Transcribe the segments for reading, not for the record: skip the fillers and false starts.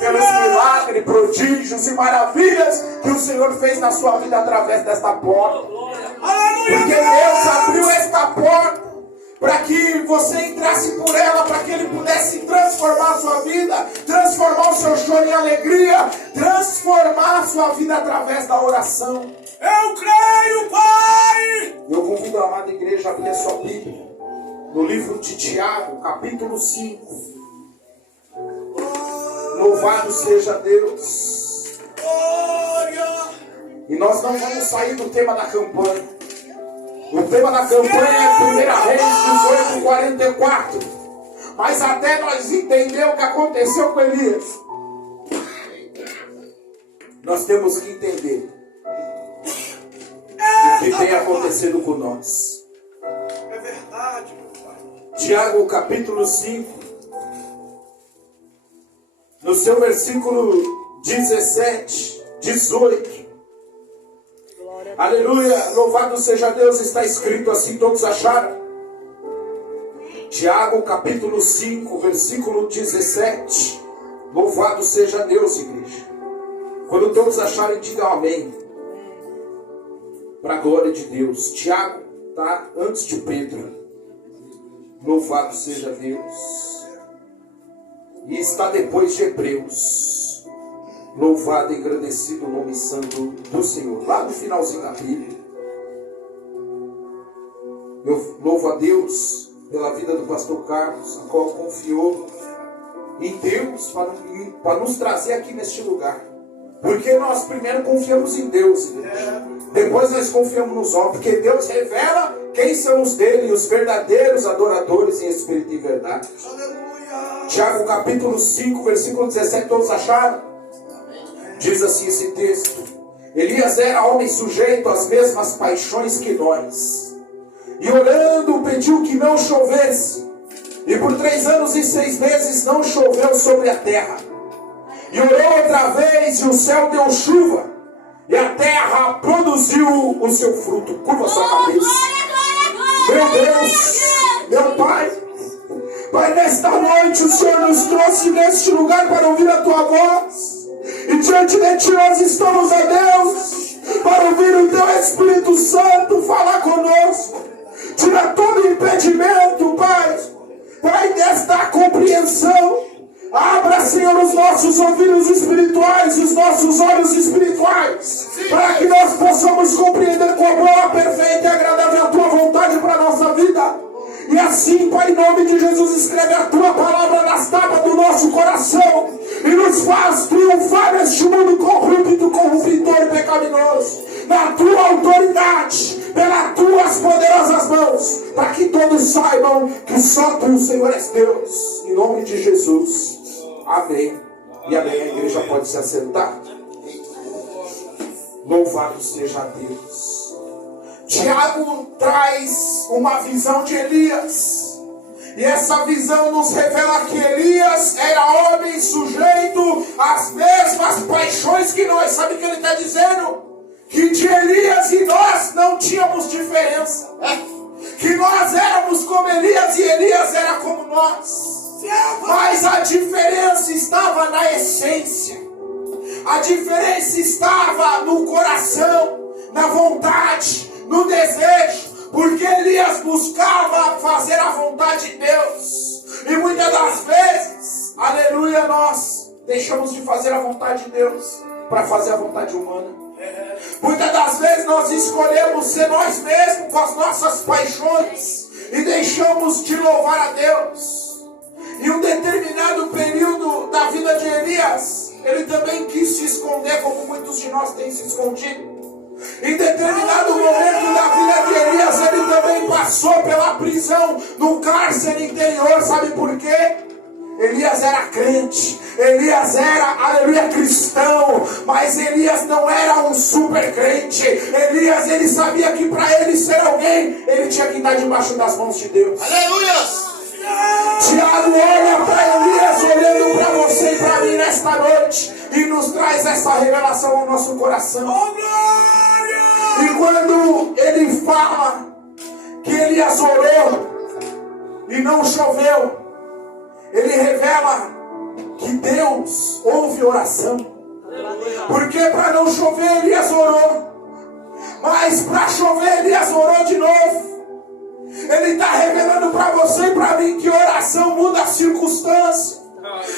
pelos milagres, prodígios e maravilhas que o Senhor fez na sua vida através desta porta. Porque Deus abriu esta porta para que você entrasse por ela, para que Ele pudesse transformar a sua vida, transformar o seu choro em alegria, transformar a sua vida através da oração. Eu creio, Pai! Eu convido a amada igreja a abrir a sua Bíblia no livro de Tiago, capítulo 5. Louvado seja Deus. E nós não vamos sair do tema da campanha. O tema da campanha é 1 Reis 18:44. Mas até nós entender o que aconteceu com Elias, nós temos que entender o que tem acontecido com nós. É verdade, meu Pai. Tiago capítulo 5, no seu versículo 17, 18. Aleluia, louvado seja Deus, está escrito assim, todos acharam? Tiago capítulo 5, versículo 17. Louvado seja Deus, igreja. Quando todos acharem, digam amém. Para a glória de Deus. Tiago está antes de Pedro. Louvado seja Deus. E está depois de Hebreus. Louvado e engrandecido o nome santo do Senhor. Lá no finalzinho da Bíblia. Eu louvo a Deus pela vida do pastor Carlos, a qual confiou em Deus para nos trazer aqui neste lugar. Porque nós primeiro confiamos em Deus, depois nós confiamos nos homens, porque Deus revela quem são os dele, os verdadeiros adoradores em espírito e verdade. Aleluia. Tiago capítulo 5, versículo 17, todos acharam? Diz assim esse texto: Elias era homem sujeito às mesmas paixões que nós, e orando pediu que não chovesse, e por 3 anos e 6 meses não choveu sobre a terra. E orou outra vez, e o céu deu chuva, e a terra produziu o seu fruto. Curva a sua cabeça. Meu Deus, meu Pai, Pai, nesta noite o Senhor nos trouxe neste lugar para ouvir a Tua voz. E diante de Ti nós estamos, a Deus, para ouvir o Teu Espírito Santo falar conosco. Tira todo impedimento, Pai, Pai, desta compreensão. Abra, Senhor, os nossos ouvidos espirituais, os nossos olhos espirituais, para que nós possamos compreender qual boa, perfeita e agradável a Tua vontade para a nossa vida. E assim, Pai, em nome de Jesus, escreve a Tua palavra nas tábuas do nosso coração e nos faz triunfar neste mundo corrupto, corruptor e pecaminoso, na Tua autoridade, pelas Tuas poderosas mãos, para que todos saibam que só Tu, Senhor, és Deus. Em nome de Jesus. Amém. E amém. A igreja pode se assentar. Louvado seja Deus. Tiago traz uma visão de Elias. E essa visão nos revela que Elias era homem sujeito às mesmas paixões que nós. Sabe o que ele está dizendo? Que de Elias e nós não tínhamos diferença. Que nós éramos como Elias e Elias era como nós. Mas a diferença estava na essência. A diferença estava no coração, na vontade, no desejo. Porque Elias buscava fazer a vontade de Deus. E muitas das vezes, aleluia, nós deixamos de fazer a vontade de Deus para fazer a vontade humana. Muitas das vezes nós escolhemos ser nós mesmos com as nossas paixões e deixamos de louvar a Deus. Em um determinado período da vida de Elias, ele também quis se esconder, como muitos de nós têm se escondido. Em determinado momento da vida de Elias, ele também passou pela prisão, no cárcere interior. Sabe por quê? Elias era crente, Elias era, aleluia, cristão, mas Elias não era um super crente. Elias, ele sabia que para ele ser alguém, ele tinha que estar debaixo das mãos de Deus. Aleluia! Tiago olha para Elias, olhando para você e para mim nesta noite, e nos traz essa revelação ao nosso coração. E quando ele fala que Elias orou e não choveu, ele revela que Deus ouve oração. Porque para não chover Elias orou, mas para chover Elias orou de novo. Ele está revelando para você e para mim que oração muda a circunstância.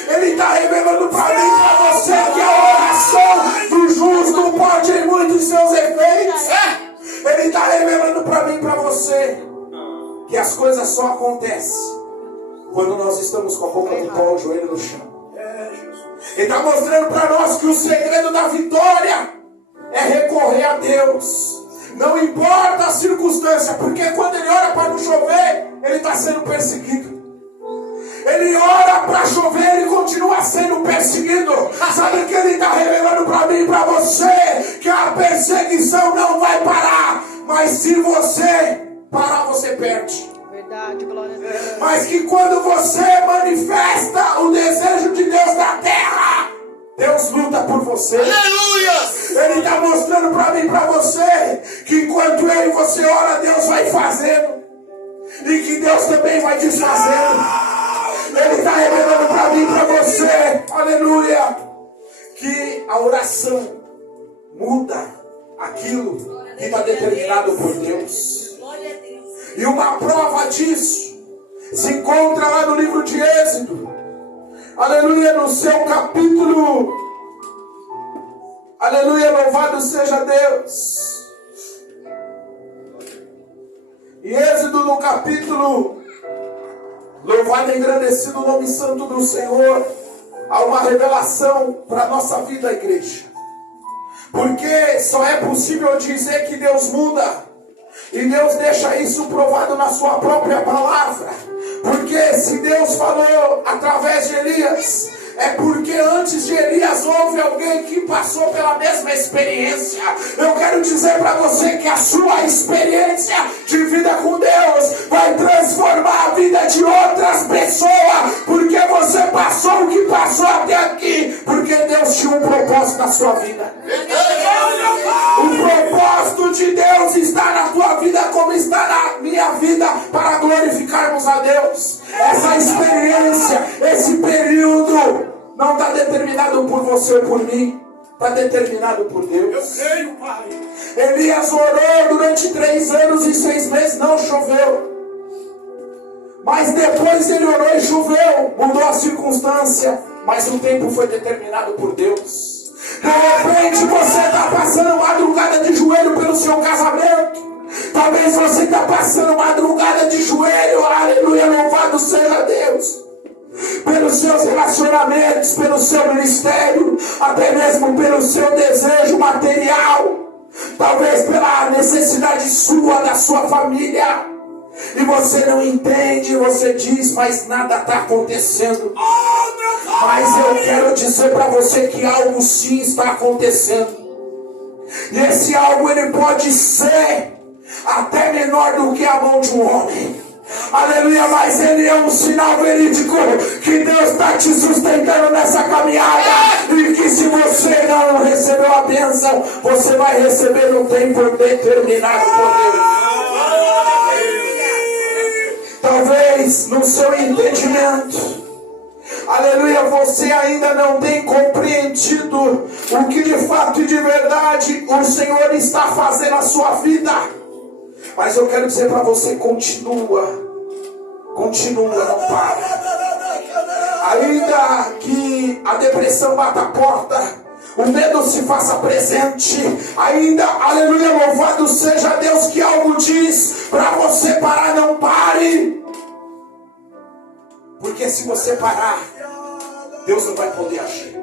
Ele está revelando para mim e para você que a oração do justo pode ir muito em seus efeitos. Ele está revelando para mim e para você que as coisas só acontecem quando nós estamos com a boca de pó, o joelho no chão. Ele está mostrando para nós que o segredo da vitória é recorrer a Deus. Não importa a circunstância, porque quando ele ora para não chover, ele está sendo perseguido. Ele ora para chover e continua sendo perseguido. Sabe o que ele está revelando para mim e para você? Que a perseguição não vai parar. Mas se você parar, você perde. Verdade, glória a Deus. Mas que quando você manifesta o desejo de Deus na terra, Deus luta por você. Aleluia! Ele está mostrando para mim e para você que enquanto eu e você ora, Deus vai fazendo. E que Deus também vai desfazendo. Ele está revelando para mim e para você, aleluia, que a oração muda aquilo que está determinado por Deus. E uma prova disso se encontra lá no livro de Êxodo, aleluia, no seu capítulo, aleluia, louvado seja Deus. E Êxodo no capítulo, louvado e engrandecido o nome santo do Senhor, há uma revelação para a nossa vida, igreja. Porque só é possível dizer que Deus muda, e Deus deixa isso provado na sua própria palavra. Porque se Deus falou através de Elias, é porque antes de Elias houve alguém que passou pela mesma experiência. Eu quero dizer para você que a sua experiência de vida com Deus vai transformar a vida de outras pessoas, porque você passou o que passou até aqui, porque Deus tinha um propósito na sua vida. O propósito de Deus está na tua vida como está na minha vida, para glorificarmos a Deus. Essa experiência, esse período não está determinado por você ou por mim, está determinado por Deus. Eu creio, Pai. Elias orou durante 3 anos e 6 meses, não choveu. Mas depois ele orou e choveu, mudou a circunstância, mas o tempo foi determinado por Deus. De repente você está passando madrugada de joelho pelo seu casamento. Talvez você está passando madrugada de joelho, aleluia, louvado seja Deus, pelos seus relacionamentos, pelo seu ministério, até mesmo pelo seu desejo material, talvez pela necessidade sua, da sua família, e você não entende, você diz, mas nada está acontecendo. Mas eu quero dizer para você que algo sim está acontecendo, e esse algo ele pode ser até menor do que a mão de um homem, aleluia, mas ele é um sinal verídico que Deus está te sustentando nessa caminhada, e que se você não recebeu a bênção, você vai receber no tempo determinado por Deus. Talvez no seu entendimento, aleluia, você ainda não tem compreendido o que de fato e de verdade o Senhor está fazendo na sua vida. Mas eu quero dizer para você, continua, não para. Ainda que a depressão bata a porta, o medo se faça presente, ainda, aleluia, louvado seja Deus, que algo diz para você parar, não pare. Porque se você parar, Deus não vai poder agir.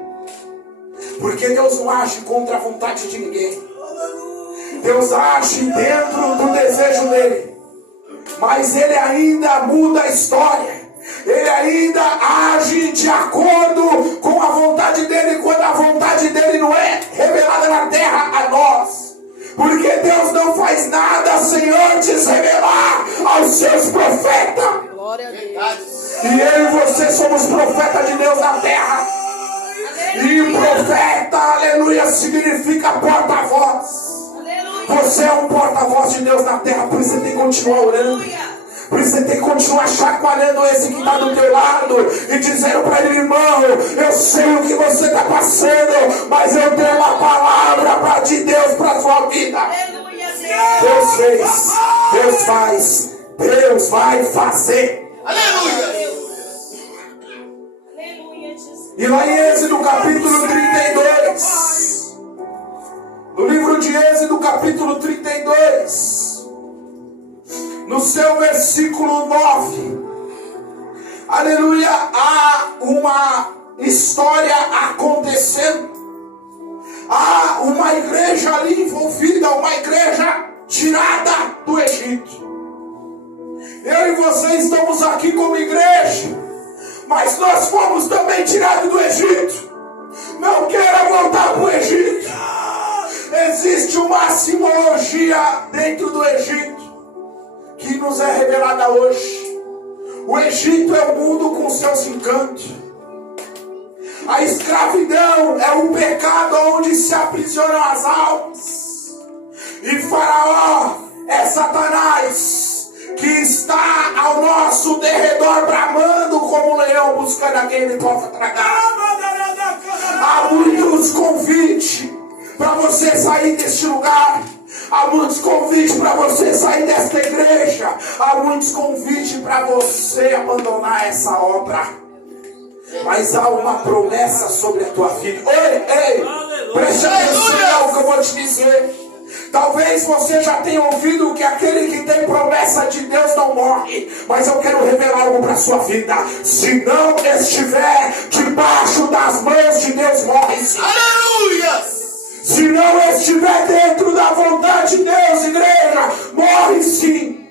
Porque Deus não age contra a vontade de ninguém. Deus age dentro do desejo dele, mas ele ainda muda a história. Ele ainda age de acordo com a vontade dele, quando a vontade dele não é revelada na terra a nós. Porque Deus não faz nada sem antes revelar aos seus profetas. Glória a Deus. E eu e você somos profetas de Deus na terra. E profeta, aleluia, significa porta-voz. Você é um porta-voz de Deus na terra, por isso você tem que continuar orando. Por isso você tem que continuar chacoalhando esse que está do teu lado e dizendo para ele: irmão, eu sei o que você está passando, mas eu tenho uma palavra de Deus para a sua vida. Deus fez, Deus faz, Deus vai fazer. Aleluia. E lá em Êxodo capítulo 32, no livro de Êxodo capítulo 32, no seu versículo 9, aleluia, há uma história acontecendo. Há uma igreja ali envolvida, uma igreja tirada do Egito. Eu e você estamos aqui como igreja, mas nós fomos também tirados do Egito. Não queira voltar para o Egito. Existe uma simbologia dentro do Egito que nos é revelada hoje. O Egito é o mundo com seus encantos. A escravidão é o pecado onde se aprisionam as almas. E Faraó é Satanás, que está ao nosso derredor bramando como um leão buscando a quem ele possa tragar. Há muitos convites para você sair deste lugar. Há muitos convites para você sair desta igreja. Há muitos convites para você abandonar essa obra. Mas há uma promessa sobre a tua vida. Ei, preste atenção no que eu vou te dizer. Talvez você já tenha ouvido que aquele que tem promessa de Deus não morre. Mas eu quero revelar algo para a sua vida. Se não estiver debaixo das mãos de Deus, morre-se. Aleluia! Se não estiver dentro da vontade de Deus, igreja, morre sim.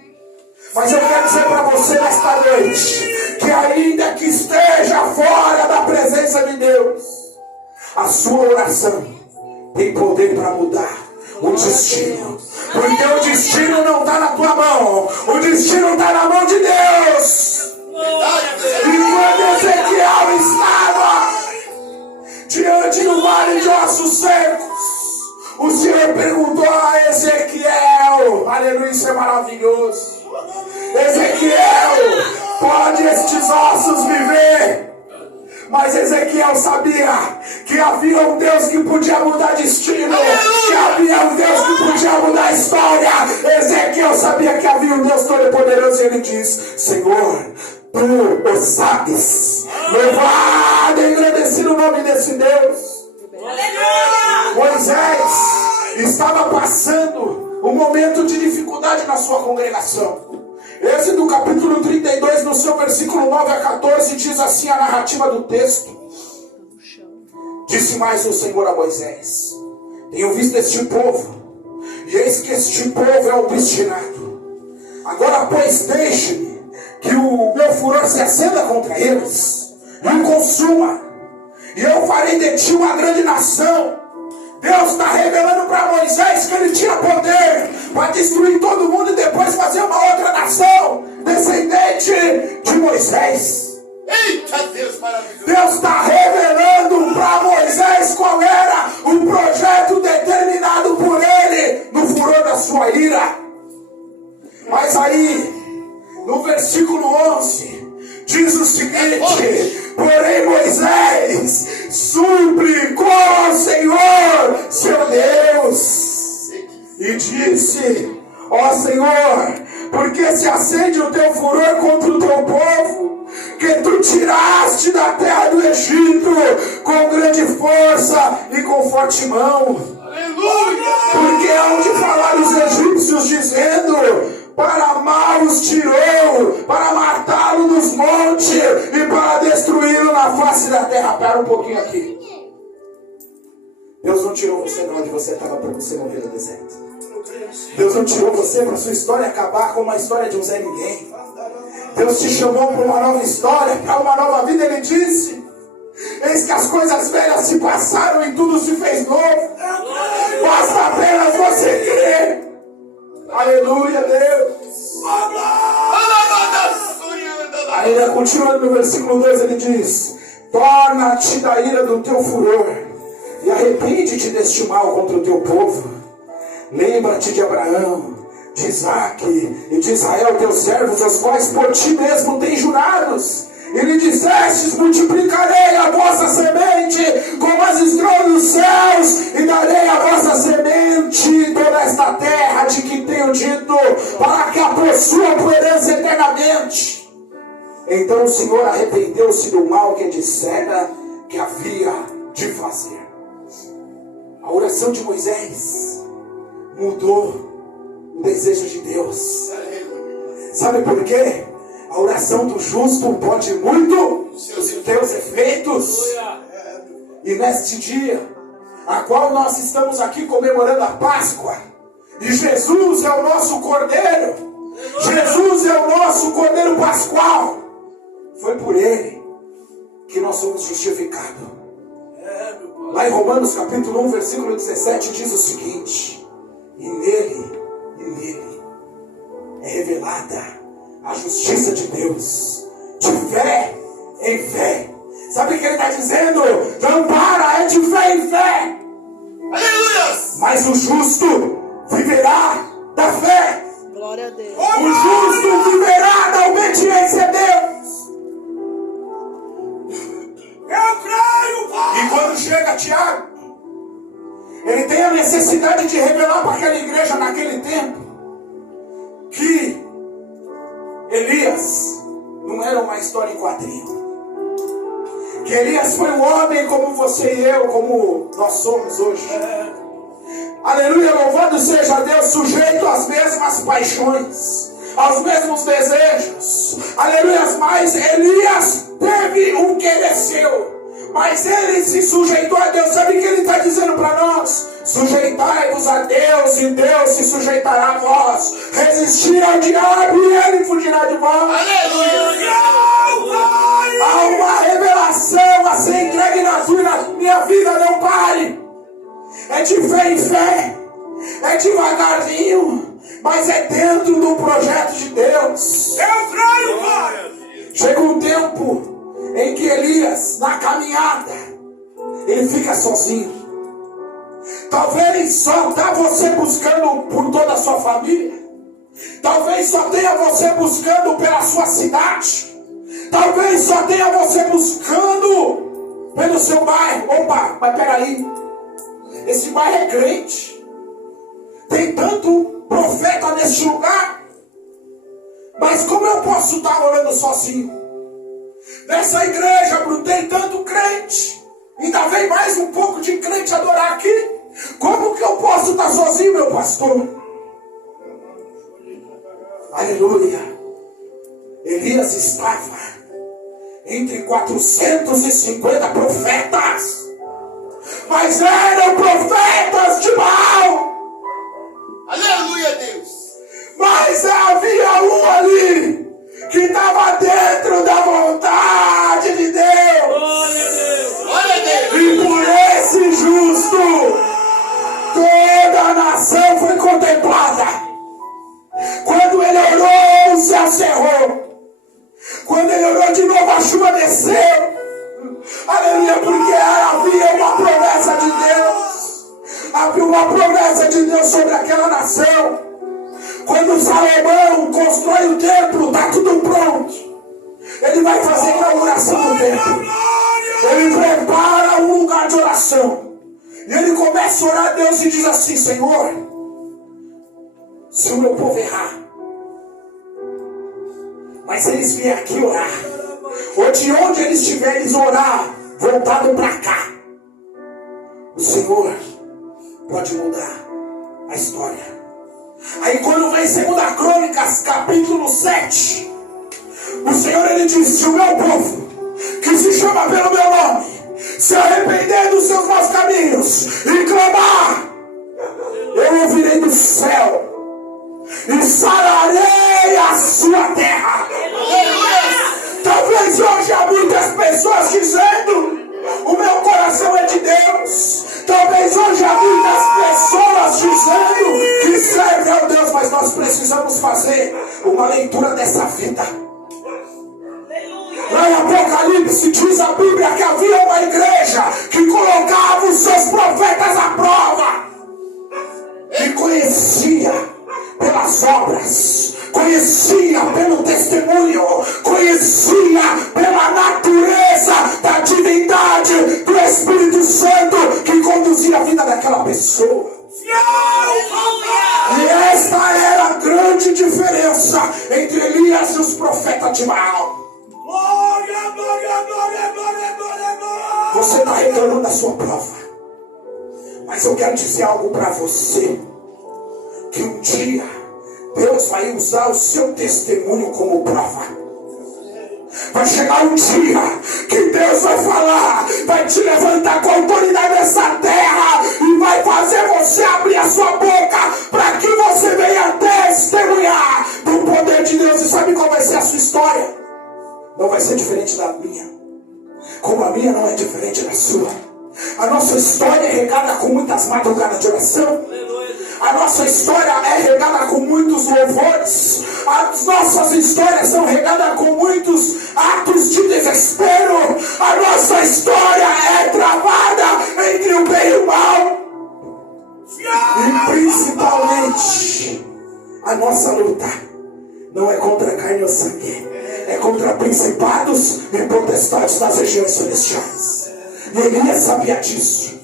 Mas eu quero dizer para você nesta noite, que ainda que esteja fora da presença de Deus, a sua oração tem poder para mudar o destino. Porque o destino não está na tua mão, o destino está na mão de Deus. E quando Ezequiel estava diante do vale de ossos secos, o Senhor perguntou a Ezequiel, aleluia, isso é maravilhoso: Ezequiel, pode estes ossos viver? Mas Ezequiel sabia que havia um Deus que podia mudar destino, que havia um Deus que podia mudar a história. Ezequiel sabia que havia um Deus todo-poderoso, e ele diz: Senhor, tu o sabes. Louvado e agradecido o nome desse Deus. Moisés estava passando um momento de dificuldade na sua congregação. Esse do capítulo 32, no seu versículo 9 a 14, diz assim a narrativa do texto: Disse mais o Senhor a Moisés: Tenho visto este povo, e eis que este povo é obstinado. Agora, pois, deixe-me que o meu furor se acenda contra eles e o consuma, e eu farei de ti uma grande nação. Deus está revelando para Moisés que ele tinha poder para destruir todo mundo e depois fazer uma outra nação descendente de Moisés. Eita, Deus maravilhoso! Deus está revelando para Moisés qual era o projeto determinado por ele no furor da sua ira. Mas aí, no versículo 11, diz o seguinte: porém Moisés suplicou ao Senhor, seu Deus, e disse: ó Senhor, porque se acende o teu furor contra o teu povo, que tu tiraste da terra do Egito com grande força e com forte mão. Aleluia! Porque hão de falar os egípcios dizendo: para mal os tirou, para matá-lo nos montes e para destruí-lo na face da terra. Pera um pouquinho aqui. Deus não tirou você de onde você estava para você morrer no deserto. Deus não tirou você para sua história acabar com uma história de um Zé Ninguém. Deus te chamou para uma nova história, para uma nova vida. Ele disse: eis que as coisas velhas se passaram e tudo se fez novo. Basta apenas você crer. Aleluia, Deus. Ainda continuando no versículo 2, ele diz: torna-te da ira do teu furor e arrepende-te deste mal contra o teu povo. Lembra-te de Abraão, de Isaac e de Israel, teus servos, os quais por ti mesmo tens jurados. E lhe dissestes: multiplicarei a vossa semente como as estrelas dos céus, e darei a vossa semente toda esta terra de que tenho dito, para que a possuam por herança eternamente. Então o Senhor arrependeu-se do mal que dissera que havia de fazer. A oração de Moisés mudou o desejo de Deus. Sabe por quê? A oração do justo pode muito os teus efeitos. E neste dia, a qual nós estamos aqui comemorando a Páscoa, e Jesus é o nosso Cordeiro, Jesus é o nosso Cordeiro Pascual, foi por Ele que nós somos justificados. Lá em Romanos capítulo 1, versículo 17, diz o seguinte: e nele é revelada a justiça de Deus, de fé em fé. Sabe o que ele está dizendo? Não para, é de fé em fé. Aleluia! Mas o justo viverá da fé. Glória a Deus. O justo viverá da obediência a Deus. Eu creio, Pai. E quando chega Tiago, ele tem a necessidade de revelar para aquela igreja naquele tempo que Elias não era uma história em quadrinho. Que Elias foi um homem como você e eu, como nós somos hoje. Aleluia, louvado seja Deus, sujeito às mesmas paixões, aos mesmos desejos. Aleluia, mas Elias teve um querer seu. Mas ele se sujeitou a Deus. Sabe o que ele está dizendo para nós? Sujeitai-vos a Deus e Deus se sujeitará a vós. Resistir ao diabo e ele fugirá de vós. Aleluia! Há uma revelação a ser entregue na tua e na minha vida. Não pare. É de fé em fé. É devagarzinho. Mas é dentro do projeto de Deus. Eu creio, Pai. Chega um tempo em que Elias, na caminhada, ele fica sozinho. Talvez só está você buscando por toda a sua família. Talvez só tenha você buscando pela sua cidade. Talvez só tenha você buscando pelo seu bairro. Opa, mas peraí, esse bairro é crente. Tem tanto profeta nesse lugar. Mas como eu posso estar orando sozinho? Nessa igreja, Bruno, tem tanto crente. Ainda vem mais um pouco de crente adorar aqui. Como que eu posso estar sozinho, meu pastor? Aleluia. Elias estava entre 450 profetas. Mas eram profetas de Baal. Aleluia, Deus! Mas havia um ali que estava dentro da vontade de Deus. Glória a Deus! E por esse justo, toda a nação foi contemplada. Quando ele orou, o céu cerrou. Quando ele orou de novo, a chuva desceu. Aleluia, porque havia uma promessa de Deus. Havia uma promessa de Deus sobre aquela nação. Quando Salomão constrói o templo, está tudo pronto. Ele vai fazer a inauguração do templo. Ele prepara um lugar de oração. E ele começa a orar a Deus e diz assim: Senhor, se o meu povo errar, mas eles vêm aqui orar, ou de onde eles estiverem orar, voltado para cá, o Senhor pode mudar a história. Aí quando vem 2 Crônicas, capítulo 7, o Senhor ele diz: se o meu povo, que se chama pelo meu nome, se arrepender dos seus maus caminhos e clamar, eu ouvirei do céu e sararei a sua terra. Talvez hoje há muitas pessoas dizendo: o meu coração é de Deus. Talvez hoje há muitas pessoas dizendo que serve ao Deus, mas nós precisamos fazer uma leitura dessa vida. Lá em Apocalipse diz a Bíblia que havia uma igreja que colocava os seus profetas à prova e conhecia pelas de Baal. Glória, glória, glória, glória, glória, glória. Você está reclamando da sua prova. Mas eu quero dizer algo para você. Que um dia Deus vai usar o seu testemunho como prova. Vai chegar um dia que Deus vai falar, vai te levantar com a autoridade dessa terra e vai fazer você abrir a sua boca para que você venha testemunhar do poder de Deus. E sabe qual vai ser a sua história? Não vai ser diferente da minha, como a minha não é diferente da sua. A nossa história é regada com muitas madrugadas de oração. A nossa história é regada com muitos louvores. As nossas histórias são regadas com muitos atos de desespero. A nossa história é travada entre o bem e o mal. E principalmente, a nossa luta não é contra carne ou sangue. É contra principados e potestades das regiões celestiais. E Elias sabia disso.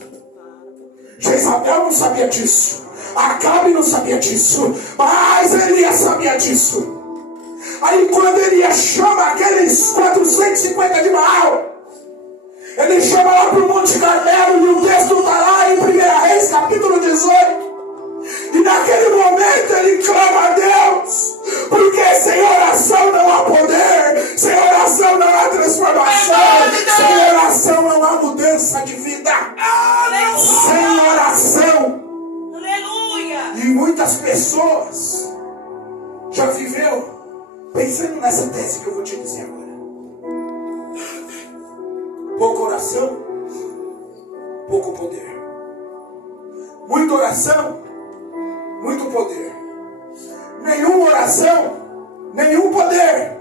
Jezabel não sabia disso. Acabe não sabia disso, mas Elias sabia disso. Aí quando Elias chama aqueles 450 de Baal, ele chama lá para o Monte Carmelo, e o texto está lá em 1 Reis, capítulo 18. E naquele momento ele clama a Deus, porque sem oração não há poder, sem oração não há transformação, sem oração não há mudança de vida. Sem oração. E muitas pessoas já viveu pensando nessa tese que eu vou te dizer agora. Pouca oração, pouco poder. Muita oração, muito poder. Nenhuma oração, nenhum poder.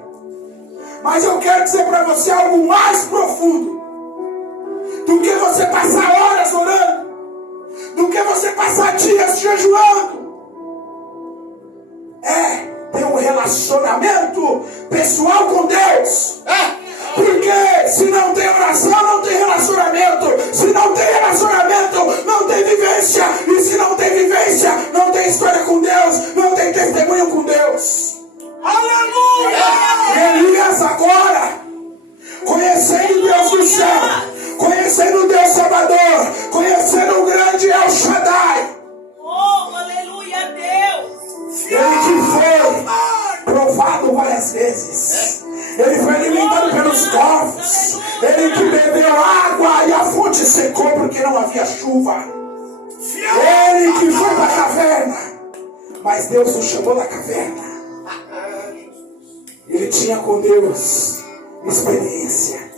Mas eu quero dizer para você algo mais profundo do que você passar horas orando, do que você passar dias jejuando. É ter um relacionamento pessoal com Deus. Porque se não tem oração, não tem relacionamento. Se não tem relacionamento, não tem vivência. E se não tem vivência, não tem história com Deus, não tem testemunho com Deus. Aleluia! Elias agora, conhecendo Deus do céu, conhecendo o Deus Salvador, conhecendo o grande El Shaddai. Oh, aleluia, Deus! Ele que foi provado várias vezes. Ele foi alimentado pelos corvos. Ele que bebeu água e a fonte secou porque não havia chuva. Ele que foi para a caverna, mas Deus o chamou da caverna. Ele tinha com Deus experiência.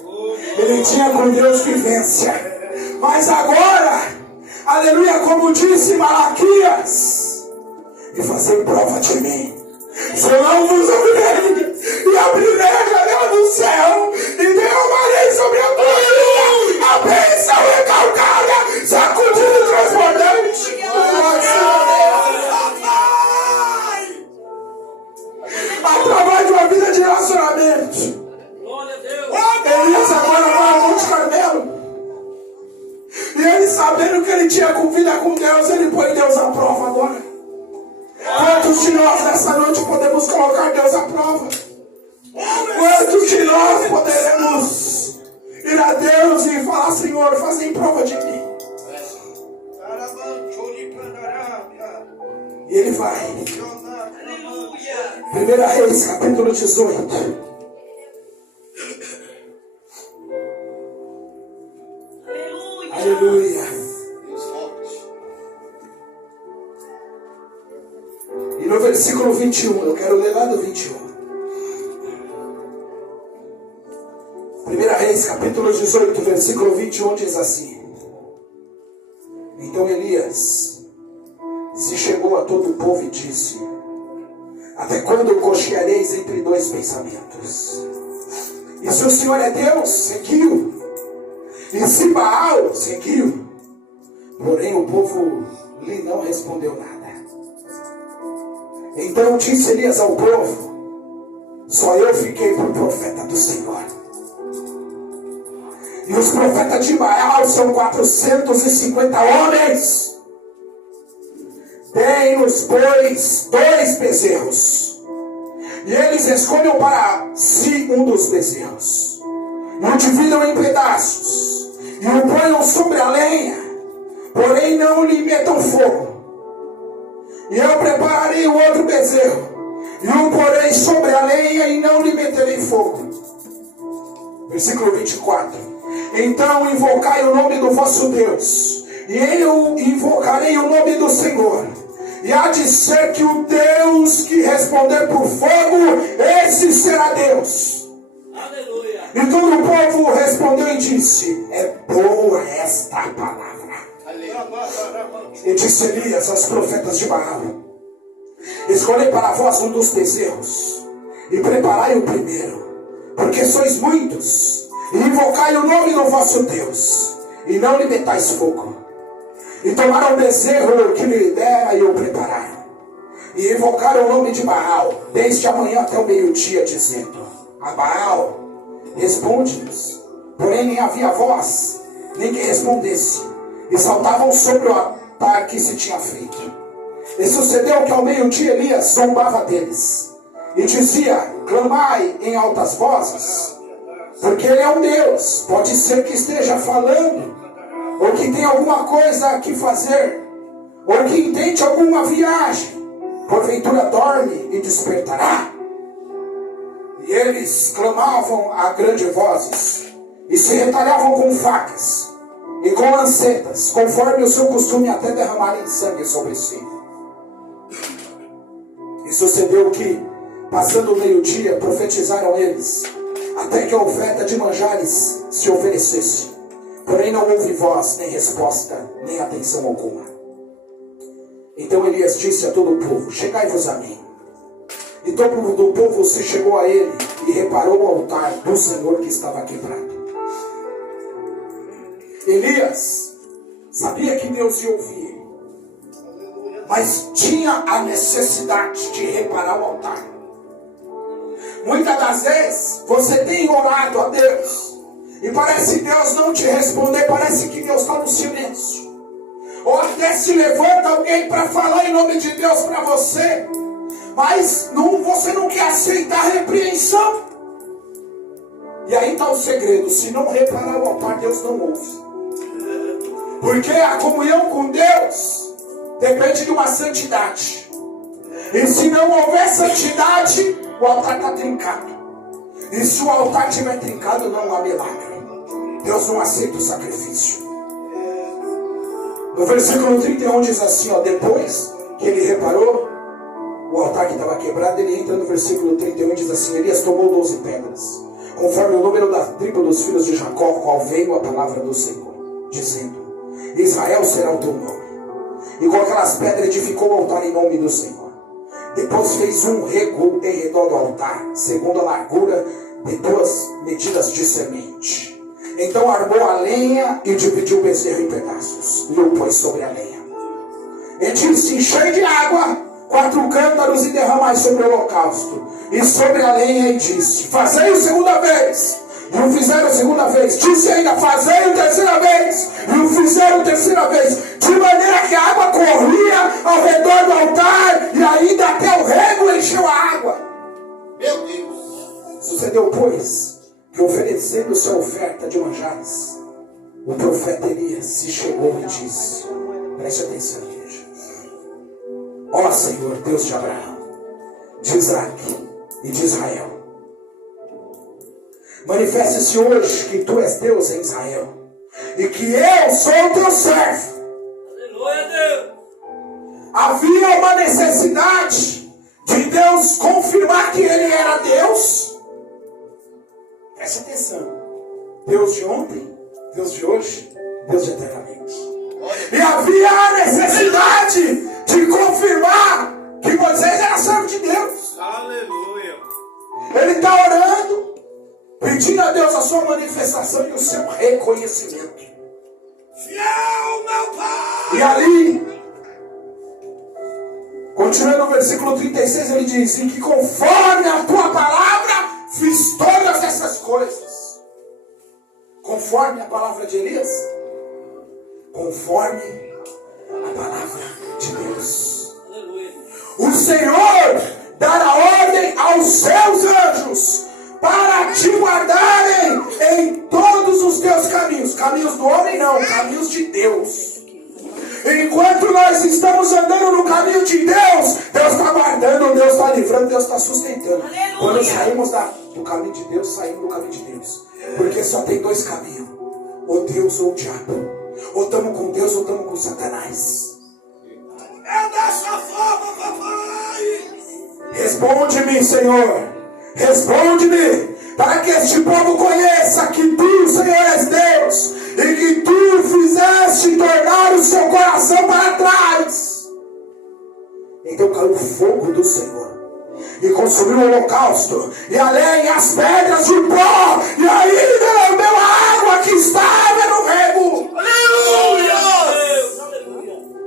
Ele tinha com Deus vivência. Mas agora, aleluia, como disse Malaquias, e fazer prova de mim. Se eu não vos ouvirei, e abrirei a janela do céu, e derramarei sobre a terra a bênção recalcada, sacudindo e transbordante. Através de uma vida de relacionamento. Elias agora vai ao Monte Carmelo. E ele, sabendo que ele tinha vida com Deus, ele põe Deus à prova agora. Quantos de nós nessa noite podemos colocar Deus à prova? Quantos de nós poderemos ir a Deus e falar: Senhor, fazem prova de mim? E ele vai. 1 Reis, capítulo 18. Aleluia. E no versículo 21, eu quero ler lá do 21. 1 Reis, capítulo 18, versículo 21, diz assim: Então Elias se chegou a todo o povo e disse: Até quando cocheareis entre dois pensamentos? E se o Senhor é Deus, seguiu. E se Baal, seguiu. Porém o povo lhe não respondeu nada. Então disse Elias ao povo: Só eu fiquei por profeta do Senhor. E os profetas de Baal são 450 homens. Dei-nos, pois, 2 bezerros. E eles escolham para si um dos bezerros, e o dividam em pedaços, e o ponham sobre a lenha, porém não lhe metam fogo. E eu prepararei o outro bezerro, e o porei sobre a lenha, e não lhe meterei fogo. Versículo 24. Então invocai o nome do vosso Deus, e eu invocarei o nome do Senhor. E há de ser que o Deus que responder por fogo, esse será Deus. Aleluia. E todo o povo respondeu e disse: é boa esta palavra. E disse Elias aos profetas de Baal: escolhei para vós um dos bezerros, e preparai o primeiro, porque sois muitos, e invocai o nome do vosso Deus, e não lhe metais fogo. E tomaram o bezerro que lhe dera e o prepararam, e invocaram o nome de Baal, desde a manhã até o meio-dia, dizendo: a Baal, responde-nos. Porém nem havia voz, nem que respondesse, e saltavam sobre o altar que se tinha feito. E sucedeu que ao meio-dia Elias zombava deles, e dizia: clamai em altas vozes, porque ele é um Deus, pode ser que esteja falando, ou que tem alguma coisa a que fazer, ou que intente alguma viagem, porventura dorme e despertará. E eles clamavam a grande vozes, e se retalhavam com facas, e com lancetas, conforme o seu costume, até derramarem sangue sobre si. E sucedeu que, passando o meio-dia, profetizaram eles, até que a oferta de manjares se oferecesse. Porém não houve voz, nem resposta, nem atenção alguma. Então Elias disse a todo o povo: chegai-vos a mim. E todo o povo se chegou a ele, e reparou o altar do Senhor que estava quebrado. Elias sabia que Deus ia ouvir, mas tinha a necessidade de reparar o altar. Muitas das vezes você tem orado a Deus, e parece que Deus não te responder, parece que Deus está no silêncio. Ou até se levanta alguém para falar em nome de Deus para você, mas você não quer aceitar a repreensão. E aí está o segredo: se não reparar o altar, Deus não ouve. Porque a comunhão com Deus depende de uma santidade. E se não houver santidade, o altar está trincado. E se o altar estiver trincado, não há milagre. Deus não aceita o sacrifício. No versículo 31 diz assim, depois que ele reparou o altar que estava quebrado, ele entra no versículo 31 e diz assim: Elias tomou 12 pedras, conforme o número da tribo dos filhos de Jacó, qual veio a palavra do Senhor, dizendo: Israel será o teu nome. E com aquelas pedras edificou o altar em nome do Senhor. Depois fez um rego em redor do altar, segundo a largura de 2 medidas de semente. Então armou a lenha e dividiu o bezerro em pedaços, e o pôs sobre a lenha. E disse: enchei de água 4 cântaros e derramai sobre o holocausto e sobre a lenha. E disse: fazei a segunda vez. E o fizeram a segunda vez. Disse ainda: fazei a terceira vez. E o fizeram a terceira vez. De maneira que a água corria ao redor do altar, e ainda até o rego encheu a água. Meu Deus. Sucedeu, pois, que oferecendo sua oferta de manjares, o profeta Elias se chegou e disse: preste atenção, igreja. Ó Senhor, Deus de Abraão, de Isaac e de Israel, manifeste-se hoje que tu és Deus em Israel, e que eu sou o teu servo. Aleluia, Deus. Havia uma necessidade de Deus confirmar que ele era Deus. Preste atenção. Deus de ontem, Deus de hoje, Deus de eternamente. E havia a necessidade de confirmar que Moisés era servo de Deus. Aleluia. Ele está orando, pedindo a Deus a sua manifestação e o seu reconhecimento. Fiel, meu Pai. E ali, continuando no versículo 36, ele diz: e que conforme a tua palavra fiz todas essas coisas. Conforme a palavra de Elias? Conforme a palavra de Deus. Aleluia. O Senhor dará ordem ao aos seus anjos para te guardarem em todos os teus caminhos. Caminhos do homem não, caminhos de Deus. Enquanto nós estamos andando no caminho de Deus, Deus está guardando, Deus está livrando, Deus está sustentando. Aleluia. Quando saímos do caminho de Deus, saímos do caminho de Deus. Porque só tem dois caminhos: ou Deus ou o diabo. Ou estamos com Deus ou estamos com Satanás. É dessa forma, papai. Responde-me, Senhor. Responde-me, para que este povo conheça que tu, Senhor, és Deus, e que tu fizeste tornar o seu coração para trás. Então caiu o fogo do Senhor e consumiu o holocausto, e a lenha e as pedras de pó, e ainda lambeu a água que estava no rego. Aleluia!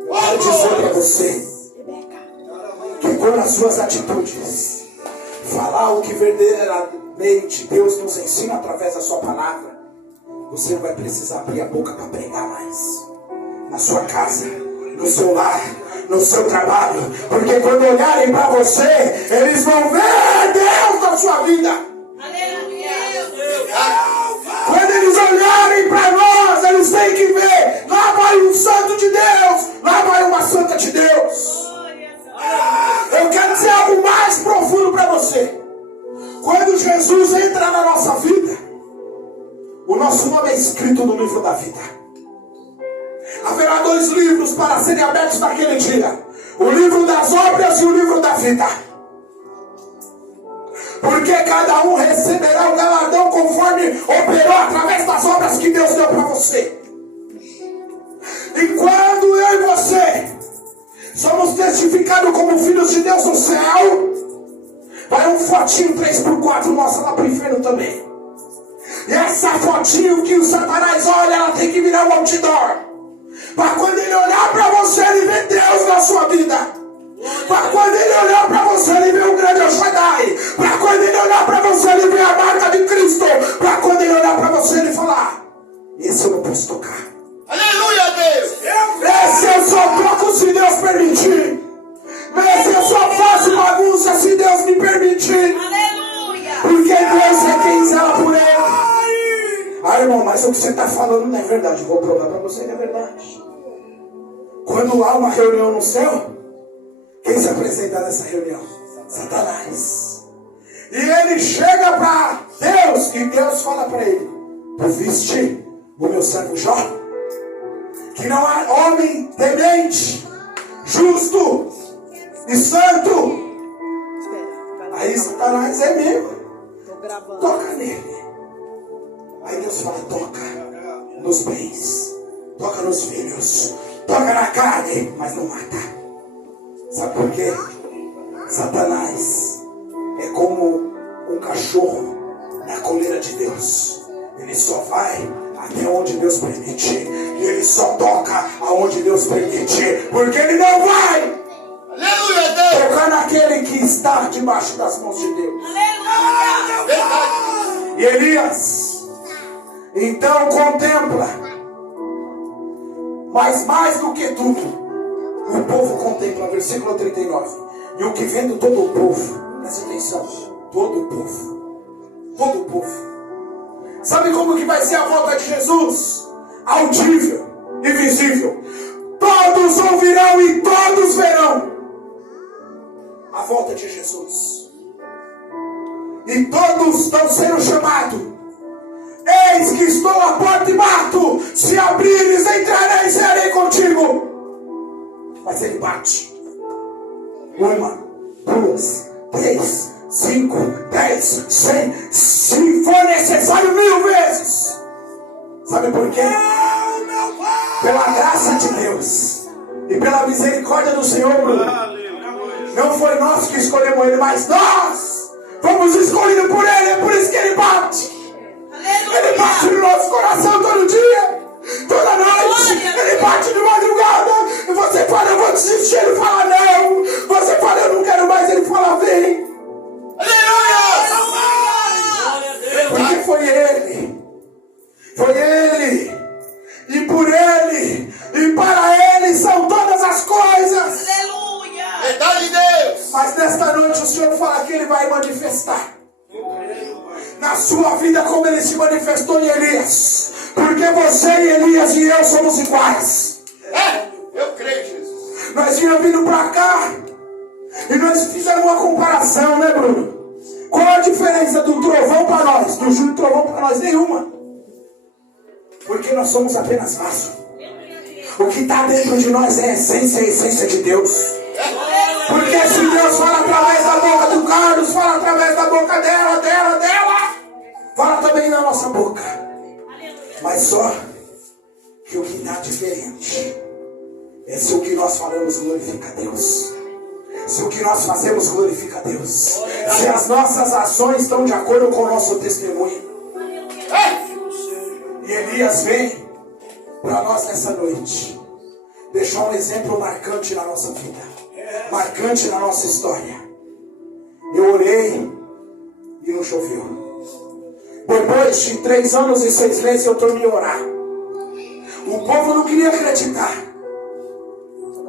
Eu quero dizer para você que quando as suas atitudes falar o que verdadeiramente Deus nos ensina através da sua palavra, você não vai precisar abrir a boca para pregar mais. Na sua casa, no seu lar, no seu trabalho. Porque quando olharem para você, eles vão ver Deus na sua vida. Aleluia. Quando eles olharem para nós, eles têm que ver: lá vai um santo de Deus, lá vai uma santa de Deus. Eu quero dizer algo mais profundo para você. Quando Jesus entra na nossa vida, o nosso nome é escrito no livro da vida. Haverá 2 livros para serem abertos naquele dia: o livro das obras e o livro da vida. Porque cada um receberá o galardão conforme operou através das obras que Deus deu para você. E quando eu e você somos testificados como filhos de Deus no céu, vai um fotinho 3x4 nossa lá para o inferno também. E essa fotinho que o Satanás olha, ela tem que virar um outdoor. Para quando ele olhar para você, ele vê Deus na sua vida. Para quando ele olhar para você, ele vê o grande El Shaddai. Para quando ele olhar para você, ele vê a marca de Cristo. Para quando ele olhar para você, ele falar: esse eu não posso tocar. Aleluia, Deus! Esse eu só toco se Deus permitir. Esse eu só faço bagunça se Deus me permitir. Aleluia. Porque Deus é quem zela por ele. Ah, irmão, mas o que você está falando não é verdade. Vou provar para você que é verdade. Quando há uma reunião no céu, quem se apresenta nessa reunião? Satanás. E ele chega para Deus e Deus fala para ele: tu viste o meu servo Jó? Que não há homem temente, justo e santo. Aí Satanás é mesmo. Toca nele. Aí Deus fala: toca nos bens, toca nos filhos, toca na carne, mas não mata. Sabe por quê? Satanás é como um cachorro na coleira de Deus. Ele só vai até onde Deus permite. E ele só toca aonde Deus permite. Porque ele não vai Aleluia, Deus! tocar naquele que está debaixo das mãos de Deus. Aleluia. Verdade! E Elias então contempla, mas mais do que tudo, o povo contempla, versículo 39. E o que vendo todo o povo, presta atenção, todo o povo. Sabe como que vai ser a volta de Jesus? Audível e visível. Todos ouvirão e todos verão a volta de Jesus. E todos estão sendo chamados. Eis que estou à porta e bato. Se abrires, entrarei e serei contigo. Mas ele bate. 1, 2, 3, 5, 10, 100. Se for necessário 1000 vezes. Sabe por quê? Pela graça de Deus e pela misericórdia do Senhor, Bruno. Não foi nós que escolhemos ele, mas nós fomos escolhidos por ele. É por isso que ele bate. Ele bate no nosso coração todo dia, toda noite. Ele bate de madrugada. E você fala: eu vou desistir. Ele fala: não. Você fala: eu não quero mais. Ele fala: vem. Porque foi ele. Foi ele. E por ele. E para ele são todas as coisas. Aleluia. Verdade, Deus! Mas nesta noite o Senhor fala que ele vai manifestar na sua vida como ele se manifestou em Elias. Porque você e Elias e eu somos iguais. Eu creio, Jesus. Nós tínhamos vindo para cá e nós fizemos uma comparação, né, Bruno? Qual a diferença do trovão para nós, do Júlio trovão para nós? Nenhuma. Porque nós somos apenas vaso. O que está dentro de nós é a essência de Deus. Porque se Deus fala através da boca do Carlos, fala através da boca dela, fala também na nossa boca. Mas só que o que está diferente é se o que nós falamos glorifica a Deus. Se o que nós fazemos glorifica a Deus. Se as nossas ações estão de acordo com o nosso testemunho. E Elias vem para nós nessa noite deixar um exemplo marcante na nossa vida, marcante na nossa história. Eu orei e não choveu. Depois de 3 anos e 6 meses eu tornei a orar. O povo não queria acreditar,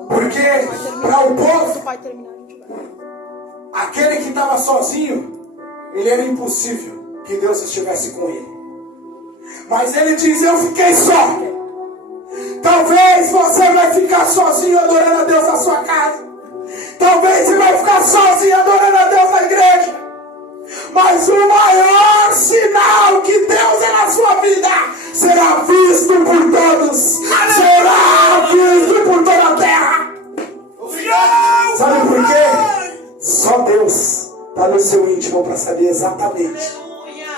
porque para o povo, aquele que estava sozinho, ele era impossível que Deus estivesse com ele. Mas ele diz: eu fiquei só. Talvez você vai ficar sozinho adorando a Deus na sua casa. Talvez você vai ficar sozinho adorando a Deus na igreja. Mas o maior sinal que Deus é na sua vida será visto por todos. Será visto por toda a terra. Sabe por quê? Só Deus está no seu íntimo para saber exatamente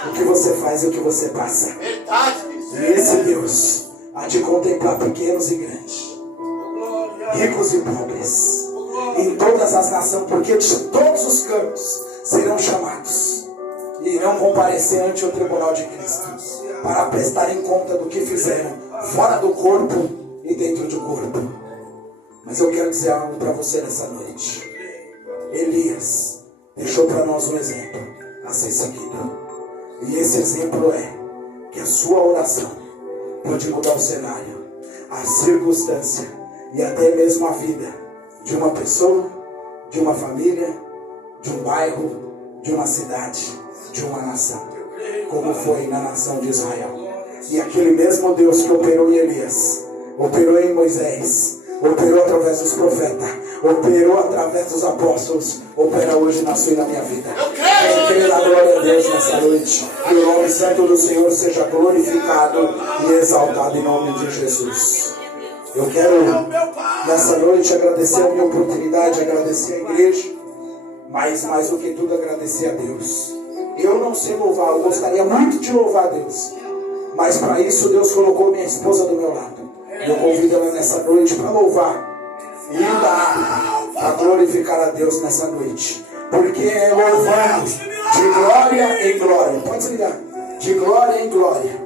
o que você faz e o que você passa. E esse Deus há de contemplar pequenos e grandes, ricos e pobres, em todas as nações, porque de todos os cantos serão chamados e irão comparecer ante o tribunal de Cristo para prestarem conta do que fizeram fora do corpo e dentro do corpo. Mas eu quero dizer algo para você nessa noite. Elias deixou para nós um exemplo a ser seguido. E esse exemplo é que a sua oração pode mudar o cenário, a circunstância e até mesmo a vida de uma pessoa, de uma família, de um bairro, de uma cidade, de uma nação, como foi na nação de Israel. E aquele mesmo Deus que operou em Elias, operou em Moisés, operou através dos profetas, operou através dos apóstolos, opera hoje na sua e na minha vida. Eu quero dar glória a Deus nessa noite. Que o nome santo do Senhor seja glorificado e exaltado em nome de Jesus. Eu quero nessa noite agradecer a minha oportunidade, agradecer a igreja, mas mais do que tudo agradecer a Deus. Eu não sei louvar, eu gostaria muito de louvar a Deus, mas para isso Deus colocou minha esposa do meu lado. Eu convido ela nessa noite para louvar e para glorificar a Deus nessa noite, porque é louvando de glória em glória. Pode se ligar, de glória em glória,